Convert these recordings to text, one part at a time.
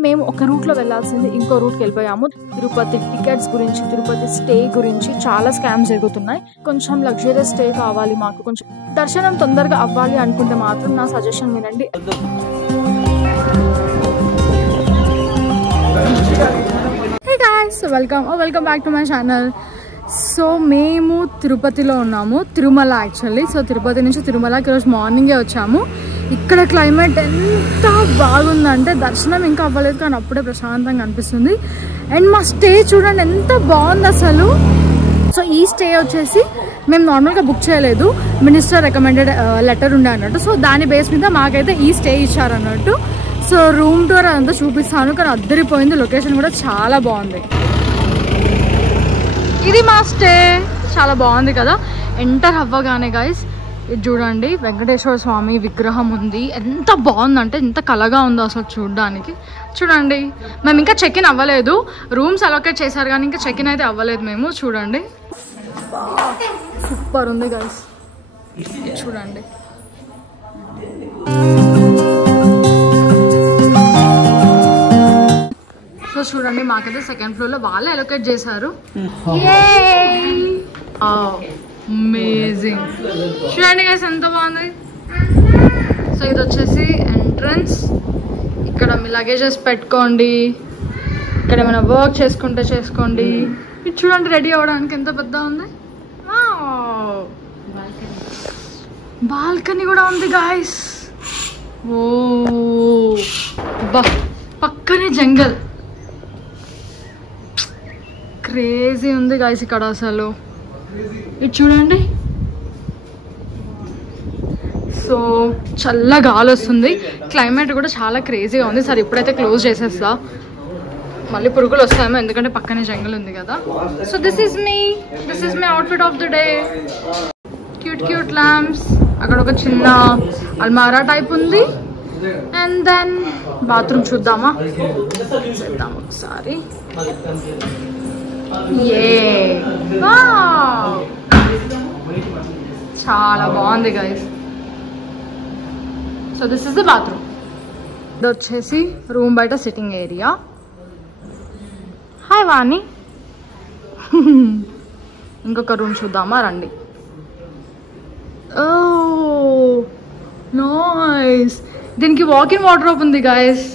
మేము ఒక రూట్ లో వెళ్లాల్సింది ఇంకో రూట్ కి వెళ్ళిపోయాము. తిరుపతి టికెట్స్ గురించి, తిరుపతి స్టే గురించి చాలా స్కామ్స్ జరుగుతున్నాయి. కొంచెం లగ్జరియస్ స్టే కావాలి మాకు, కొంచెం దర్శనం తొందరగా అవ్వాలి అనుకుంటే మాత్రం నా సజెషన్ వినండి. Hey guys, welcome back to my channel. So మేము తిరుపతిలో ఉన్నాము, తిరుమల యాక్చువల్లీ. సో తిరుపతి నుంచి తిరుమలకి ఈరోజు మార్నింగే వచ్చాము. ఇక్కడ క్లైమేట్ ఎంత బాగుందంటే దర్శనం ఇంకా అవ్వలేదు కానీ అప్పుడే ప్రశాంతంగా అనిపిస్తుంది. అండ్ మా స్టే చూడండి ఎంత బాగుంది అసలు. సో ఈ స్టే వచ్చేసి మేము నార్మల్గా బుక్ చేయలేదు, మినిస్టర్ రికమెండెడ్ లెటర్ ఉండే అన్నట్టు. సో దాని బేస్ మీద మాకైతే ఈ స్టే ఇచ్చారన్నట్టు. సో రూమ్ టూర్ అదంతా చూపిస్తాను, కానీ అద్దరిపోయింది. లొకేషన్ కూడా చాలా బాగుంది. ఇది మా స్టే, చాలా బాగుంది కదా. ఎంటర్ అవ్వగానే గైస్ ఇది చూడండి, వెంకటేశ్వర స్వామి విగ్రహం ఉంది. ఎంత బాగుందంటే ఎంత కళగా ఉందో అసలు చూడడానికి. చూడండి, మేము ఇంకా చెక్ ఇన్ అవ్వలేదు, రూమ్స్ అలొకేట్ చేశారు కానీ ఇంకా చెక్ ఇన్ అయితే అవ్వలేదు మేము. చూడండి సూపర్ ఉంది గైస్, చూడండి. సో చూడండి, మాకైతే సెకండ్ ఫ్లోర్ లో వాళ్ళే అలొకేట్ చేశారు. అమేజింగ్, చూడండి గైస్ ఎంత బాగుంది. సో ఇది వచ్చేసి ఎంట్రన్స్. ఇక్కడ మీ లగేజెస్ పెట్టుకోండి, ఇక్కడ ఏమైనా వర్క్ చేసుకుంటే చేసుకోండి. ఇది చూడండి, రెడీ అవ్వడానికి ఎంత పెద్ద ఉంది. బాల్కనీ కూడా ఉంది గాయస్. ఓ బా, పక్కనే జంగల్. క్రేజీ ఉంది గాయస్ ఇక్కడ అసలు. ఇది చూడండి, సో చల్ల గాలి వస్తుంది. క్లైమేట్ కూడా చాలా క్రేజీగా ఉంది. సరే ఇప్పుడైతే క్లోజ్ చేసేస్తా, మళ్ళీ పురుగులు వస్తాయేమో ఎందుకంటే పక్కనే జంగల్ ఉంది కదా. So this is my outfit of the day. Cute lamps, అక్కడ ఒక చిన్న అల్మారా టైప్ ఉంది. అండ్ దెన్ బాత్రూమ్ చూద్దామా ఒకసారి. చాలా బాగుంది guys. So this is the bathroom. ఇది వచ్చేసి రూమ్ బయట సిట్టింగ్ ఏరియా. హాయ్ వాణి. ఇంకొక రూమ్ చూద్దామా రండి. ఓ నైస్, దీనికి వాకిన్ వార్డ్రోబ్ ఉంది గైస్.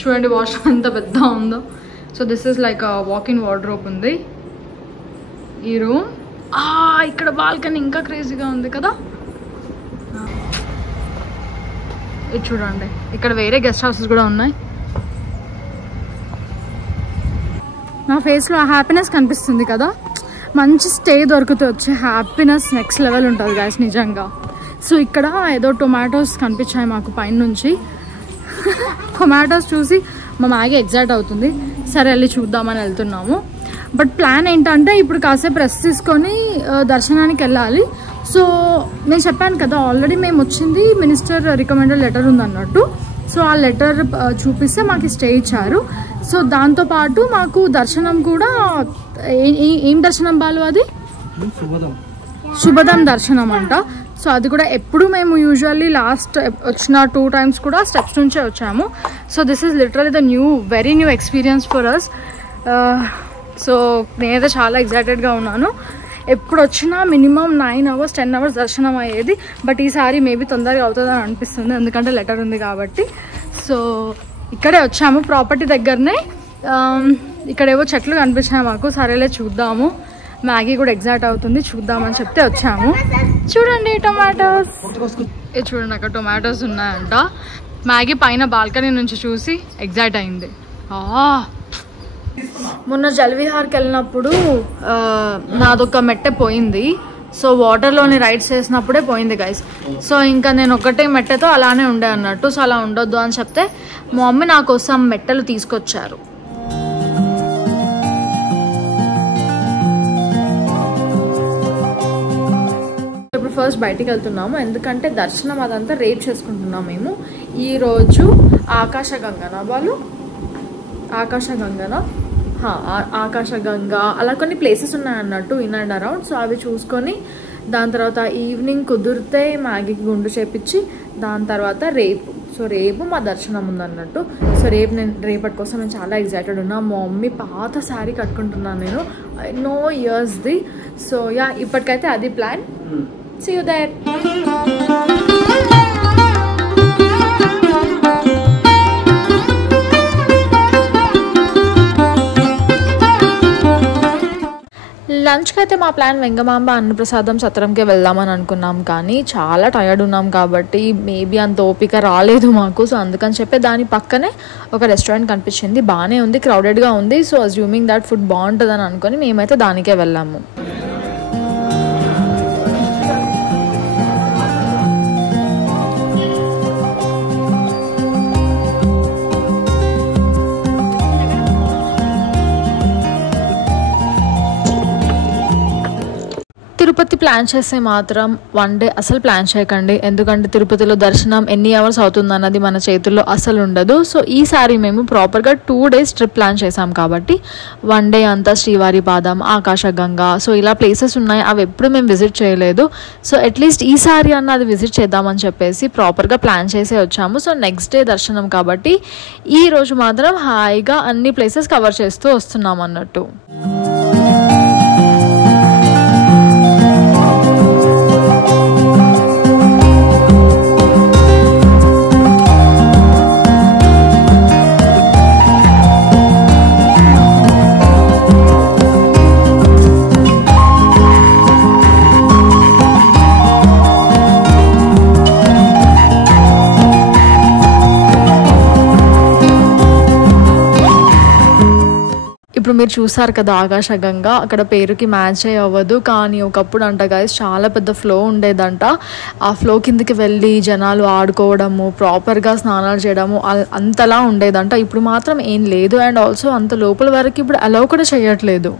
చూడండి వాష్రూమ్ ఎంత పెద్ద ఉందో. So this is like walk-in wardrobe ఉంది ఈ రూమ్. ఇక్కడ బాల్కనీ ఇంకా క్రేజీగా ఉంది కదా. ఇది చూడండి, ఇక్కడ వేరే గెస్ట్ హౌసెస్ కూడా ఉన్నాయి. నా ఫేస్లో హ్యాపీనెస్ కనిపిస్తుంది కదా. మంచి స్టే దొరికితే వచ్చే హ్యాపీనెస్ నెక్స్ట్ లెవెల్ ఉంటుంది గాయస్ నిజంగా. సో ఇక్కడ ఏదో టొమాటోస్ కనిపించాయి మాకు పైన నుంచి. టొమాటోస్ చూసి మా మ్యాగీ ఎగ్జైట్ అవుతుంది. సరే వెళ్ళి చూద్దామని వెళ్తున్నాము. బట్ ప్లాన్ ఏంటంటే ఇప్పుడు కాసేపు రెస్ట్ తీసుకొని దర్శనానికి వెళ్ళాలి. సో నేను చెప్పాను కదా ఆల్రెడీ మేము వచ్చింది మినిస్టర్ రికమెండెడ్ లెటర్ ఉందన్నట్టు. సో ఆ లెటర్ చూపిస్తే మాకు స్టే ఇచ్చారు. సో దాంతోపాటు మాకు దర్శనం కూడా ఏం దర్శనం బాలు, అది శుభదం దర్శనం అంట. సో అది కూడా ఎప్పుడు మేము యూజువల్లీ లాస్ట్ వచ్చిన 2 times కూడా స్టెప్స్ నుంచే వచ్చాము. So this is literally the very new experience for us. So నేనైతే చాలా ఎక్సైటెడ్గా ఉన్నాను. ఎప్పుడు వచ్చినా మినిమం 9 hours 10 hours దర్శనం అయ్యేది. బట్ ఈసారి మేబీ తొందరగా అవుతుందని అనిపిస్తుంది ఎందుకంటే లెటర్ ఉంది కాబట్టి. సో ఇక్కడే వచ్చాము, ప్రాపర్టీ దగ్గరనే. ఇక్కడేవో చెట్లు కనిపించాయి మాకు. సరేలే చూద్దాము, మ్యాగీ కూడా ఎగ్జైట్ అవుతుంది, చూద్దామని చెప్తే వచ్చాము. చూడండి టొమాటోస్, ఇది చూడండి అక్కడ టొమాటోస్ ఉన్నాయంట. మ్యాగీ పైన బాల్కనీ నుంచి చూసి ఎగ్జైట్ అయింది. మొన్న జలవిహార్కి వెళ్ళినప్పుడు నాదొక మెట్టె పోయింది. సో వాటర్లోని రైడ్స్ చేసినప్పుడే పోయింది గైస్. సో ఇంకా నేను ఒకటే మెట్టెతో అలానే ఉండే అన్నట్టు. సో అలా ఉండొద్దు అని చెప్తే మా మమ్మీ నా కోసం మెట్టెలు తీసుకొచ్చారు. ఇప్పుడు ఫస్ట్ బయటికి వెళ్తున్నాము ఎందుకంటే దర్శనం అదంతా రేపు చేసుకుంటున్నాం మేము. ఈరోజు ఆకాశగంగనా బాలు, ఆకాశగంగా అలా కొన్ని ప్లేసెస్ ఉన్నాయన్నట్టు ఇన్ అండ్ అరౌండ్. సో అవి చూసుకొని దాని తర్వాత ఈవినింగ్ కుదిరితే మ్యాగీకి గుండు చేపించి దాని తర్వాత రేపు. సో రేపు మా దర్శనం ఉందన్నట్టు. సో రేపటి కోసం నేను చాలా ఎగ్జైటెడ్ ఉన్నా. మా మమ్మీ పాత శారీ కట్టుకుంటున్నాను నేను, నో ఇయర్స్ది. సో యా, ఇప్పటికైతే అది ప్లాన్. See you there. లంచ్కి అయితే మా ప్లాన్ వెంగమాంబ అన్నప్రసాదం సత్రంకి వెళ్దామని అనుకున్నాం, కానీ చాలా టైర్డ్ ఉన్నాం కాబట్టి మేబీ అంత ఓపిక రాలేదు మాకు. సో అందుకని చెప్పి దాని పక్కనే ఒక రెస్టారెంట్ కనిపించింది, బాగానే ఉంది, క్రౌడెడ్గా ఉంది. సో అజ్యూమింగ్ దట్ ఫుడ్ బాగుంటుందని అనుకుని మేమైతే దానికే వెళ్ళాము. తిరుపతి ప్లాన్ చేస్తే మాత్రం 1 డే అసలు ప్లాన్ చేయకండి, ఎందుకంటే తిరుపతిలో దర్శనం ఎన్ని అవర్స్ అవుతుందన్నది మన చేతుల్లో అసలు ఉండదు. సో ఈసారి మేము ప్రాపర్గా 2 days ట్రిప్ ప్లాన్ చేసాం కాబట్టి 1 డే అంతా శ్రీవారి పాదం, ఆకాశగంగా, సో ఇలా ప్లేసెస్ ఉన్నాయి, అవి ఎప్పుడు మేము విజిట్ చేయలేదు. సో అట్లీస్ట్ ఈసారి అన్న అది విజిట్ చేద్దామని చెప్పేసి ప్రాపర్గా ప్లాన్ చేసే వచ్చాము. సో నెక్స్ట్ డే దర్శనం కాబట్టి ఈ రోజు మాత్రం హాయిగా అన్ని ప్లేసెస్ కవర్ చేస్తూ వస్తున్నాం అన్నట్టు. ఇప్పుడు మీరు చూసారు కదా ఆకాశగంగా, అక్కడ పేరుకి మ్యాచ్ అవ్వదు, కానీ ఒకప్పుడు అంట గైస్ చాలా పెద్ద ఫ్లో ఉండేదంట. ఆ ఫ్లో కిందకి వెళ్ళి జనాలు ఆడుకోవడము, ప్రాపర్గా స్నానాలు చేయడము అంతలా ఉండేదంట. ఇప్పుడు మాత్రం ఏం లేదు, అండ్ ఆల్సో అంత లోపల వరకు ఇప్పుడు అలౌ కూడా చేయట్లేదు.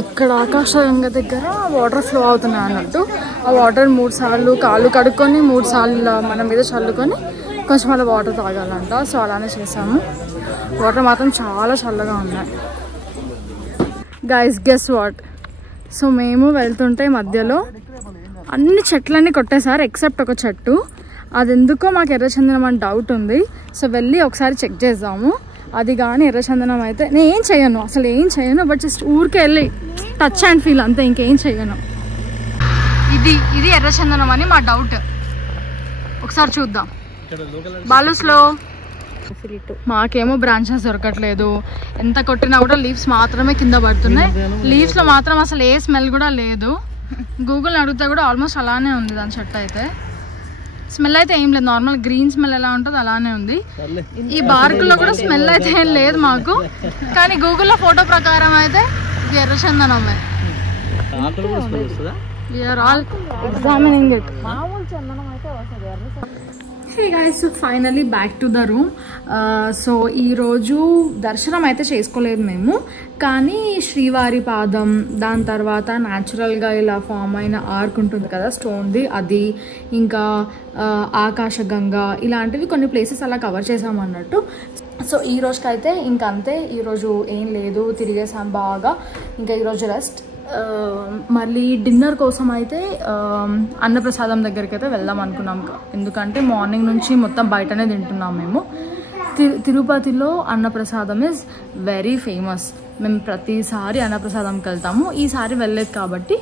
ఇక్కడ ఆకాశగంగా దగ్గర వాటర్ ఫ్లో అవుతున్నాయి అన్నట్టు. ఆ వాటర్ 3 సార్లు కాళ్ళు కడుక్కొని 3 సార్లు మన మీద చల్లుకొని కొంచెం అలా వాటర్ తాగాలంట. సో అలానే చేసాము. వాటర్ మాత్రం చాలా చల్లగా ఉన్నాయి. గైస్ గెస్ వాట్, సో మేము వెళ్తుంటే మధ్యలో అన్ని చెట్లన్నీ కొట్టేశారు ఎక్సెప్ట్ ఒక చెట్టు. అది ఎందుకో మాకు ఎర్రచందనం అని డౌట్ ఉంది. సో వెళ్ళి ఒకసారి చెక్ చేద్దాము. అది కానీ ఎర్రచందనం అయితే నేను ఏం చేయను, అసలు ఏం చేయను, బట్ జస్ట్ ఊరికే వెళ్ళి టచ్ అండ్ ఫీల్ అంతే, ఇంకేం చేయను. ఇది ఎర్రచందనం అని మా డౌట్. ఒకసారి చూద్దాం. బాలుస్లో మాకేమో బ్రాంచెస్ దొరకట్లేదు, ఎంత కొట్టినా కూడా లీవ్స్ మాత్రమే కింద పడుతున్నాయి. లీవ్స్ లో మాత్రం అసలు ఏ స్మెల్ కూడా లేదు. గూగుల్ అడిగితే కూడా ఆల్మోస్ట్ అలానే ఉంది దాని చెట్టు అయితే. స్మెల్ అయితే ఏం లేదు, నార్మల్ గ్రీన్ స్మెల్ ఎలా ఉంటుంది అలానే ఉంది. ఈ బార్కులో కూడా స్మెల్ అయితే ఏం లేదు మాకు, కానీ గూగుల్లో ఫోటో ప్రకారం అయితే ఎర్రచందనమే. We are all examining it. Hey guys, so finally back to the room. So ఈరోజు దర్శనం అయితే చేసుకోలేదు మేము, కానీ శ్రీవారి పాదం, దాని తర్వాత న్యాచురల్గా ఇలా ఫామ్ అయిన ఆర్క్ ఉంటుంది కదా స్టోన్ది, అది, ఇంకా ఆకాశగంగా, ఇలాంటివి కొన్ని ప్లేసెస్ అలా కవర్ చేసామన్నట్టు. సో ఈ రోజుకైతే ఇంకంతే, ఈరోజు ఏం లేదు, తిరిగేసాం బాగా. ఇంకా ఈరోజు రెస్ట్. మళ్ళీ డిన్నర్ కోసం అయితే అన్నప్రసాదం దగ్గరికి అయితే వెళ్దాం అనుకున్నాం, ఎందుకంటే మార్నింగ్ నుంచి మొత్తం బయటనే తింటున్నాం మేము. తిరుపతిలో అన్నప్రసాదం ఇస్ వెరీ ఫేమస్. మేము ప్రతిసారి అన్నప్రసాదంకి వెళ్తాము, ఈసారి వెళ్ళలేదు కాబట్టి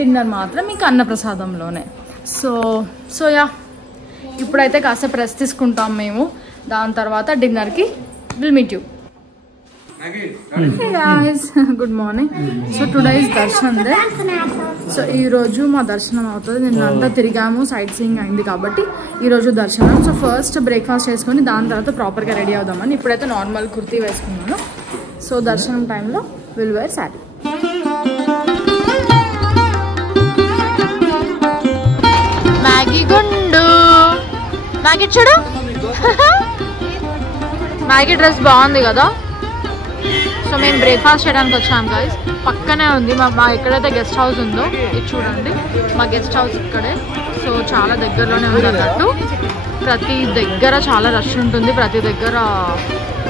డిన్నర్ మాత్రం ఇంకా అన్నప్రసాదంలోనే. సో యా, ఇప్పుడైతే కాసేపు రెస్ట్ తీసుకుంటాం మేము, దాని తర్వాత డిన్నర్కి will meet you. Hey guys, good morning. So today is darshan day. So ఈరోజు మా దర్శనం అవుతుంది. నిన్నంతా తిరిగాము, సైట్ సీయింగ్ అయింది కాబట్టి ఈరోజు దర్శనం. సో ఫస్ట్ బ్రేక్ఫాస్ట్ చేసుకొని దాని తర్వాత ప్రాపర్గా రెడీ అవుదామని. ఇప్పుడైతే నార్మల్ కుర్తీ వేసుకున్నాను. సో దర్శనం టైంలో విల్ వేర్ శారీ. మ్యాగీ గుండు, మ్యాగీ చూడు, మ్యాగీ డ్రెస్ బాగుంది కదా. సో మేము బ్రేక్ఫాస్ట్ చేయడానికి వచ్చాము గైస్. పక్కనే ఉంది మా ఎక్కడైతే గెస్ట్ హౌస్ ఉందో ఇది చూడండి, మా గెస్ట్ హౌస్ ఇక్కడే. సో చాలా దగ్గరలోనే ఉంది అన్నట్టు. ప్రతి దగ్గర చాలా రష్ ఉంటుంది, ప్రతి దగ్గర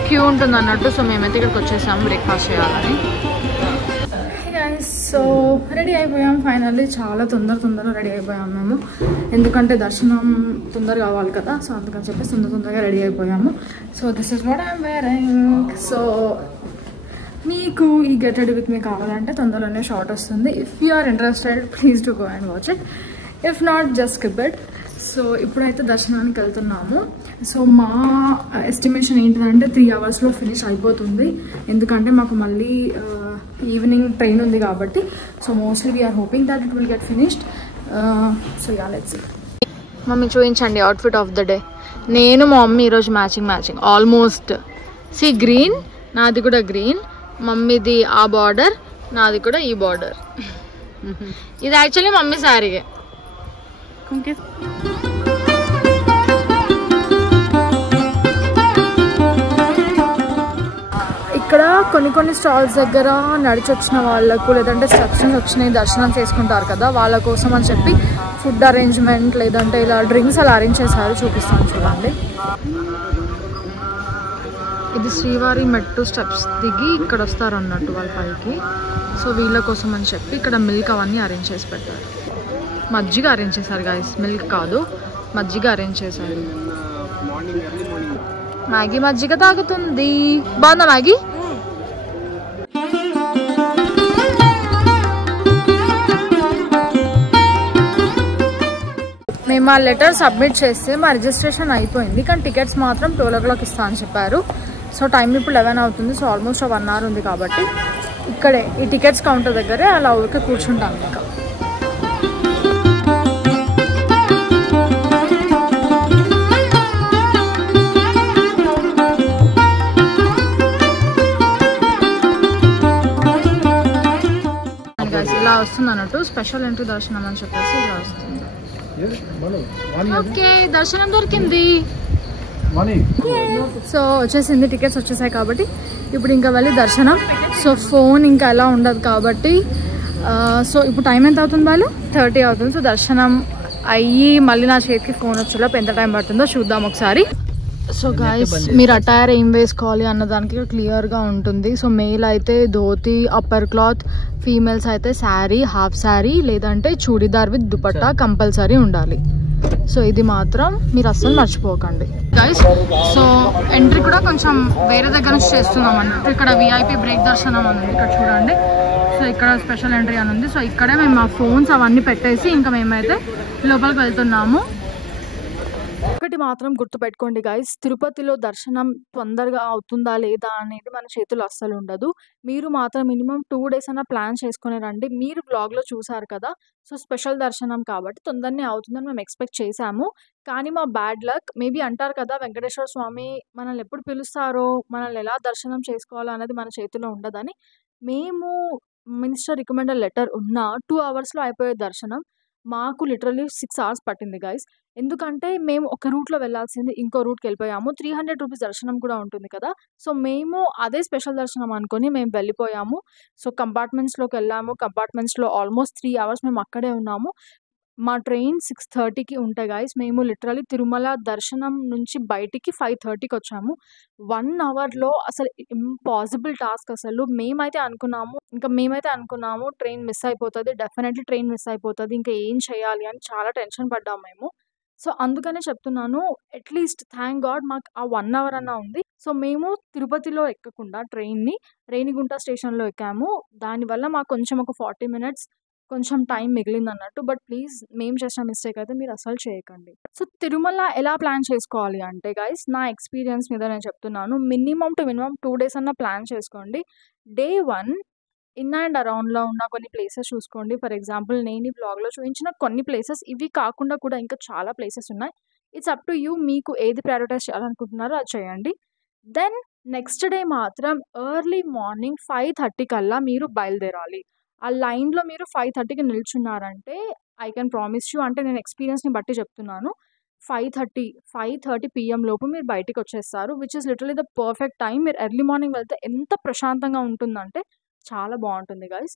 క్యూ ఉంటుంది అన్నట్టు. సో మేమైతే ఇక్కడికి వచ్చేసాము బ్రేక్ఫాస్ట్ చేయాలని. సో రెడీ అయిపోయాం ఫైనల్లీ. చాలా తొందరగా రెడీ అయిపోయాము మేము, ఎందుకంటే దర్శనం తొందరగా కావాలి కదా. సో అందుకని చెప్పేసి తొందరగా రెడీ అయిపోయాము. So this is what I'm wearing. So మీకు ఈ గెట్ రెడీ విత్ మీ కావాలంటే తొందరలోనే షార్ట్ వస్తుంది. If you are interested please to go and watch it, if not just skip it. So ఇప్పుడైతే దర్శనానికి వెళ్తున్నాము. సో మా ఎస్టిమేషన్ ఏంటిదంటే 3 అవర్స్లో ఫినిష్ అయిపోతుంది, ఎందుకంటే మాకు మళ్ళీ ఈవినింగ్ ట్రైన్ ఉంది కాబట్టి. So mostly we're hoping that it will get finished. So yeah let's see. Mummy చూపించండి అవుట్ఫిట్ ఆఫ్ ద డే. నేను మా మమ్మీ ఈరోజు మ్యాచింగ్ ఆల్మోస్ట్. సి గ్రీన్, నాది కూడా గ్రీన్, మమ్మీది ఆ బార్డర్, నాది కూడా ఈ బార్డర్. ఇది యాక్చువల్లీ మమ్మీ శారీగే. ఇక్కడ కొన్ని స్టాల్స్ దగ్గర నడిచి వచ్చిన వాళ్ళకు, లేదంటే స్టెప్స్ వచ్చినాయి దర్శనం చేసుకుంటారు కదా, వాళ్ళ కోసం అని చెప్పి ఫుడ్ అరేంజ్మెంట్ లేదంటే ఇలా డ్రింక్స్ అలా అరేంజ్ చేశారు. చూపిస్తాను చూడండి. ఇది శ్రీవారి మెట్టు స్టెప్స్ దిగి ఇక్కడ వస్తారు అన్నట్టు వాళ్ళ పైకి. సో వీళ్ళ కోసం అని చెప్పి ఇక్కడ మిల్క్ అవన్నీ అరేంజ్ చేసి పెట్టారు. మజ్జిగ అరేంజ్ చేశారు గైస్, మిల్క్ కాదు మజ్జిగ అరేంజ్ చేశారు. మ్యాగీ మజ్జిగ తాగుతుంది. బాగుందా మ్యాగీ? మేము ఆ లెటర్ సబ్మిట్ చేస్తే మా రిజిస్ట్రేషన్ అయిపోయింది, కానీ టికెట్స్ మాత్రం 12 o'clock ఇస్తా అని చెప్పారు. సో టైం ఇప్పుడు 11 అవుతుంది. సో ఆల్మోస్ట్ 1 hour ఉంది కాబట్టి ఇక్కడే ఈ టికెట్స్ కౌంటర్ దగ్గరే అలా ఊరికే కూర్చుంటాం. ఇంకా ఇలా వస్తుంది అన్నట్టు, స్పెషల్ ఎంట్రీ దర్శనం అని చెప్పేసి ఇలా వస్తుంది. ఓకే దర్శనం దొరికింది. సో వచ్చేసింది, టికెట్స్ వచ్చేసాయి కాబట్టి ఇప్పుడు ఇంకా వెళ్ళి దర్శనం. సో ఫోన్ ఇంకా ఎలా ఉండదు కాబట్టి. సో ఇప్పుడు టైం ఎంత అవుతుంది వాళ్ళు? 30 అవుతుంది. సో దర్శనం అయ్యి మళ్ళీ నా చేతికి ఫోన్ వచ్చేలోపు ఎంత టైం పడుతుందో చూద్దాం ఒకసారి. సో గైస్ మీరు అటైర్ ఏం వేసుకోవాలి అన్నదానికి క్లియర్గా ఉంటుంది. సో మేల్ అయితే ధోతి అప్పర్ క్లాత్, ఫీమేల్స్ అయితే శారీ, హాఫ్ శారీ లేదంటే చూడీదార్ విత్ దుపట్టా కంపల్సరీ ఉండాలి. సో ఇది మాత్రం మీరు అస్సలు మర్చిపోకండి గైస్. సో ఎంట్రీ కూడా కొంచెం వేరే దగ్గర నుంచి చేస్తున్నాం అన్నట్టు. ఇక్కడ విఐపి బ్రేక్ దర్శనం అని ఉంది, ఇక్కడ చూడండి. సో ఇక్కడ స్పెషల్ ఎంట్రీ అని ఉంది. సో ఇక్కడే మేము మా ఫోన్స్ అవన్నీ పెట్టేసి ఇంకా మేమైతే లోపలికి వెళ్తున్నాము. ఒకటి మాత్రం గుర్తుపెట్టుకోండి గైస్, తిరుపతిలో దర్శనం తొందరగా అవుతుందా లేదా అనేది మన చేతులు అస్సలు ఉండదు. మీరు మాత్రం మినిమం 2 days అన్న ప్లాన్ చేసుకుని రండి. మీరు బ్లాగ్లో చూసారు కదా, సో స్పెషల్ దర్శనం కాబట్టి తొందరనే అవుతుందని మేము ఎక్స్పెక్ట్ చేశాము. కానీ మా బ్యాడ్ లక్ మేబీ అంటారు కదా, వెంకటేశ్వర స్వామి మనల్ని ఎప్పుడు పిలుస్తారో, మనల్ని ఎలా దర్శనం చేసుకోవాలో అనేది మన చేతిలో ఉండదని. మేము మినిస్టర్ రికమెండెడ్ లెటర్ ఉన్న 2 hours అయిపోయే దర్శనం మాకు లిటరల్లీ 6 hours పట్టింది గైస్. ఎందుకంటే మేము ఒక రూట్లో వెళ్ళాల్సింది ఇంకో రూట్కి వెళ్ళిపోయాము. 300 రూపీస్ దర్శనం కూడా ఉంటుంది కదా. సో మేము అదే స్పెషల్ దర్శనం అనుకొని మేము వెళ్ళిపోయాము. సో కంపార్ట్మెంట్స్లోకి వెళ్ళాము. కంపార్ట్మెంట్స్లో ఆల్మోస్ట్ 3 hours మేము అక్కడే ఉన్నాము. మా ట్రైన్ 6:30కి ఉంటాయి గైస్. మేము లిటరల్లీ తిరుమల దర్శనం నుంచి బయటికి 5:30కి వచ్చాము. 1 hourలో అసలు ఇంపాసిబుల్ టాస్క్. అసలు మేమైతే అనుకున్నాము ట్రైన్ మిస్ అయిపోతుంది, డెఫినెట్లీ ట్రైన్ మిస్ అయిపోతుంది, ఇంకా ఏం చేయాలి అని చాలా టెన్షన్ పడ్డాము మేము. సో అందుకనే చెప్తున్నాను, అట్లీస్ట్ థ్యాంక్ గాడ్ మాకు ఆ 1 hour అన్నా ఉంది. సో మేము తిరుపతిలో ఎక్కకుండా ట్రైన్ని రేణిగుంట స్టేషన్లో ఎక్కాము. దానివల్ల మాకు కొంచెం ఒక 40 minutes కొంచెం టైం మిగిలింది అన్నట్టు. బట్ ప్లీజ్ మేము చేసిన మిస్టేక్ అయితే మీరు అసలు చేయకండి. సో తిరుమల ఎలా ప్లాన్ చేసుకోవాలి అంటే గైస్, నా ఎక్స్పీరియన్స్ మీద నేను చెప్తున్నాను. మినిమం 2 days అన్న ప్లాన్ చేసుకోండి. Day 1 ఇన్ అండ్ అరౌండ్లో ఉన్న కొన్ని ప్లేసెస్ చూసుకోండి. ఫర్ ఎగ్జాంపుల్ నేను ఈ బ్లాగ్లో చూపించిన కొన్ని ప్లేసెస్, ఇవి కాకుండా కూడా ఇంకా చాలా ప్లేసెస్ ఉన్నాయి. ఇట్స్ అప్ టు యూ, మీకు ఏది ప్రయారిటైజ్ చేయాలనుకుంటున్నారో అది చేయండి. దెన్ నెక్స్ట్ డే మాత్రం ఎర్లీ మార్నింగ్ 5:30 కల్లా మీరు బయలుదేరాలి. ఆ లైన్లో మీరు 5:30కి నిల్చున్నారంటే ఐ కెన్ ప్రామిస్ యూ, అంటే నేను ఎక్స్పీరియన్స్ని బట్టి చెప్తున్నాను, 5:30 PM లోపు మీరు బయటికి వచ్చేస్తారు. Which is literally the perfect time. మీరు ఎర్లీ మార్నింగ్ వెళ్తే ఎంత ప్రశాంతంగా ఉంటుందంటే చాలా బావుంటుంది గైస్.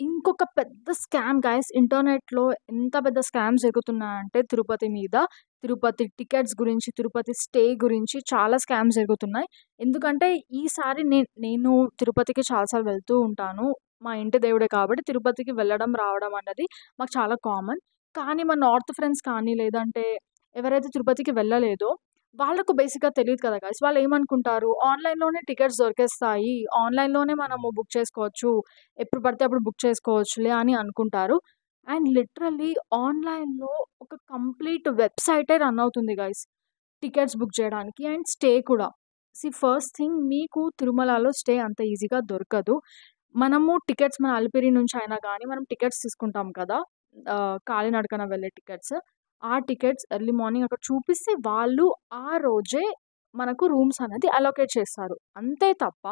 ఇంకొక పెద్ద స్కామ్ గైస్, ఇంటర్నెట్‌లో ఎంత పెద్ద స్కామ్స్ జరుగుతున్నాయంటే తిరుపతి మీద, తిరుపతి టికెట్స్ గురించి, తిరుపతి స్టే గురించి చాలా స్కామ్స్ జరుగుతున్నాయి. ఎందుకంటే ఈసారి నేను తిరుపతికి చాలా సార్లు వెళ్తూ ఉంటాను. మా ఇంటి దేవుడే కాబట్టి తిరుపతికి వెళ్ళడం, రావడం అన్నది మాకు చాలా కామన్. కానీ మా నార్త్ ఫ్రెండ్స్ కానీ, లేదంటే ఎవరైతే తిరుపతికి వెళ్ళలేదో వాళ్ళకు బేసిక్‌గా తెలీదు కదా గైస్. వాళ్ళేమనుకుంటారు, ఆన్‌లైన్‌లోనే టికెట్స్ దొరికేస్తాయి. ఆన్‌లైన్‌లోనే మనము బుక్ చేసుకోవచ్చు. ఎప్పుడు పడితే అప్పుడు బుక్ చేసుకోవచ్చులే అని అనుకుంటారు. అండ్ లిటరల్లీ ఆన్‌లైన్‌లో ఒక కంప్లీట్ వెబ్‌సైటే రన్ అవుతుంది గైస్. టికెట్స్ బుక్ చేయడానికి అండ్ స్టే కూడా. ఫస్ట్ థింగ్, మీకు తిరుమలలో స్టే అంత ఈజీగా దొరకదు. మనము టికెట్స్ మన అలిపిరి నుంచి అయినా గానీ మనం టికెట్స్ తీసుకుంటాం కదా! కాలినడకన వెళ్ళే టికెట్స్. ఆ టికెట్స్ ఎర్లీ మార్నింగ్ అక్కడ చూపిస్తే వాళ్ళు ఆ రోజే మనకు రూమ్స్ అనేది అలొకేట్ చేస్తారు. అంతే తప్ప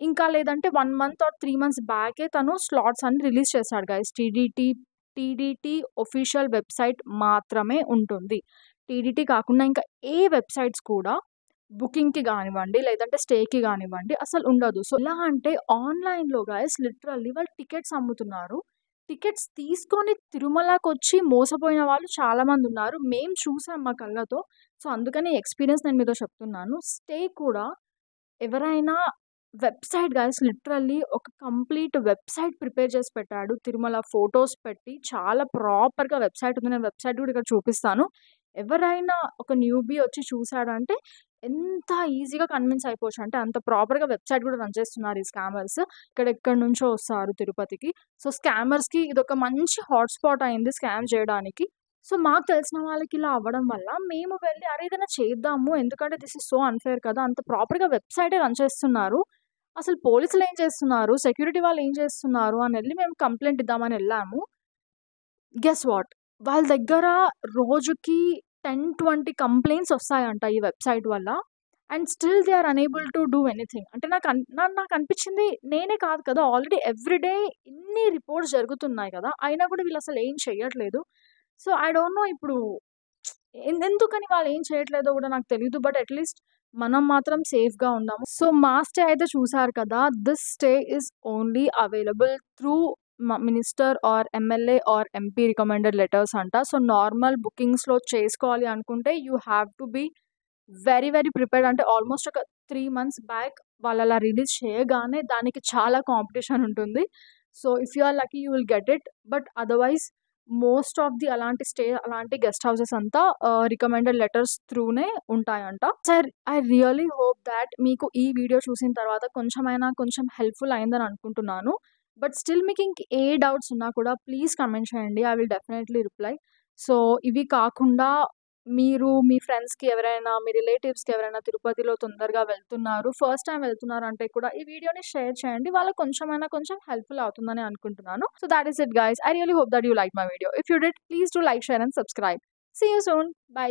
ఇంకా లేదంటే 1 మంత్ ఆర్ 3 మంత్స్ బ్యాకే తను స్లాట్స్ అన్ని రిలీజ్ చేస్తాడు గైస్. టీడీటీ ఒఫిషియల్ వెబ్‌సైట్ మాత్రమే ఉంటుంది. టీడీటీ కాకుండా ఇంకా ఏ వెబ్‌సైట్స్ కూడా బుకింగ్‌కి గానివ్వండి, లేదంటే స్టేకి గానివ్వండి అసలు ఉండదు. సో, ఎలా అంటే ఆన్‌లైన్‌లో గైస్ లిటరల్లీ వాళ్ళు టికెట్స్ అమ్ముతున్నారు. టికెట్స్ తీసుకొని తిరుమలకొచ్చి మోసపోయిన వాళ్ళు చాలా మందున్నారు. మేము చూసాం మా కళ్ళతో. సో, అందుకని ఎక్స్‌పీరియన్స్ నేను మీతో చెప్తున్నాను. స్టే కూడా ఎవరైనా వెబ్‌సైట్ గైస్, లిటరల్లీ ఒక కంప్లీట్ వెబ్‌సైట్ ప్రిపేర్ చేసి పెట్టాడు. తిరుమల ఫోటోస్ పెట్టి చాలా ప్రాపర్‌గా వెబ్‌సైట్ ఉంది. నేను వెబ్‌సైట్ కూడా ఇక్కడ చూపిస్తాను. ఎవరైనా ఒక న్యూబీ వచ్చి చూసాడంటే ఎంత ఈజీగా కన్విన్స్ అయిపోవచ్చు అంటే అంత ప్రాపర్‌గా వెబ్‌సైట్ కూడా రన్ చేస్తున్నారు ఈ స్కామర్స్. ఎక్కడెక్కడి నుంచో వస్తారు తిరుపతికి. సో, స్కామర్స్‌కి ఇదొక మంచి హాట్‌స్పాట్ అయింది స్కామ్ చేయడానికి. సో, మాకు తెలిసిన వాళ్ళకి ఇలా అవ్వడం వల్ల మేము వెళ్లి అరే! ఏదైనా చేద్దాము. ఎందుకంటే దిస్ ఈస్ సో అన్‌ఫెయిర్ కదా! అంత ప్రాపర్‌గా వెబ్‌సైటే రన్ చేస్తున్నారు. అసలు పోలీసులేం చేస్తున్నారు? సెక్యూరిటీ వాళ్ళేం చేస్తున్నారు? అని ఎళ్లి మేము కంప్లెయింట్ ఇద్దామని ఎళ్ళాము. Guess what? వాళ్ళ దగ్గర రోజుకి 10, 20 కంప్లెయింట్స్ వస్తాయంట ఈ వెబ్‌సైట్ వల్ల. And still they are unable to do anything. అంటే నాకనిపించింది, నేనే కాదు కదా! ఆల్రెడీ ఎవ్రీ డే ఇన్ని రిపోర్ట్స్ జరుగుతున్నాయి కదా! అయినా కూడా వీళ్ళసలు ఏం చెయ్యట్లేదు. సో, ఐ డోంట్ నో ఇప్పుడు ఎందుకని వాళ్ళేం చేయట్లేదో గూడా నాకు తెలీదు. బట్ అట్‌లీస్ట్ మనం మాత్రం సేఫ్‌గా ఉందాము. సో, మా స్టే అయితే చూసారు కదా! This stay is only available through minister or MLA or MP recommended letters అంట. సో, నార్మల్ బుకింగ్స్‌లో చేసుకోవాలి అనుకుంటే you have to be very, very prepared. అంటే ఆల్మోస్ట్ ఒక 3 మంత్స్ బ్యాక్ వాళ్ళలా రిలీజ్ చేయగానే దానికి చాలా కాంపిటీషన్ ఉంటుంది. So, if you are lucky you will get it. But otherwise most of the అలాంటి గెస్ట్ హౌసెస్ అంతా రికమెండెడ్ లెటర్స్ త్రూనే ఉంటాయంట. ఐ రియల్లీ హోప్ థాట్ మీకు ఈ వీడియో చూసిన తర్వాత కొంచెం హెల్ప్‌ఫుల్ అయిందని అనుకుంటున్నాను. బట్ స్టిల్ మీకు ఏ డౌట్స్ ఉన్నా కూడా ప్లీజ్ కామెంట్ చేయండి. I will definitely reply. So, ఇవి కాకుండా మీరు మీ ఫ్రెండ్స్‌కి ఎవరైనా, మీ రిలేటివ్స్‌కి ఎవరైనా తిరుపతిలో తొందరగా వెళ్తున్నారు, ఫస్ట్ టైమ్ వెళ్తున్నారంటే కూడా ఈ వీడియోని షేర్ చేయండి. వాళ్ళకి కొంచెం హెల్ప్‌ఫుల్ అవుతుందని అనుకుంటున్నాను. So, that is it guys. I really hope that you like my video. If you did, please do like, share and subscribe. See you soon. By.